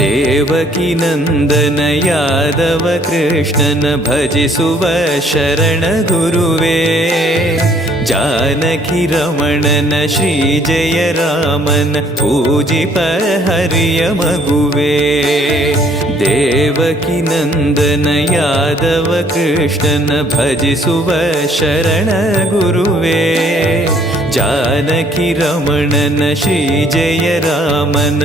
ದೇವಕಿ ನಂದನ ಯಾದವ ಕೃಷ್ಣನ ಭಜಿಸುವ ಶರಣ ಗುರುವೇ. ಜಾನಕಿ ರಮಣನ ಶ್ರೀ ಜಯ ರಾಮನ ಪೂಜಿಪ ಹರಿಯ ಮಗುವೇ. ದೇವಕಿ ನಂದನ ಯಾದವ ಕೃಷ್ಣನ ಭಜಿಸುವ ಶರಣ ಗುರುವೇ. ಜಾನಕಿ ರಮಣನ ಶ್ರೀ ಜಯ ರಾಮನ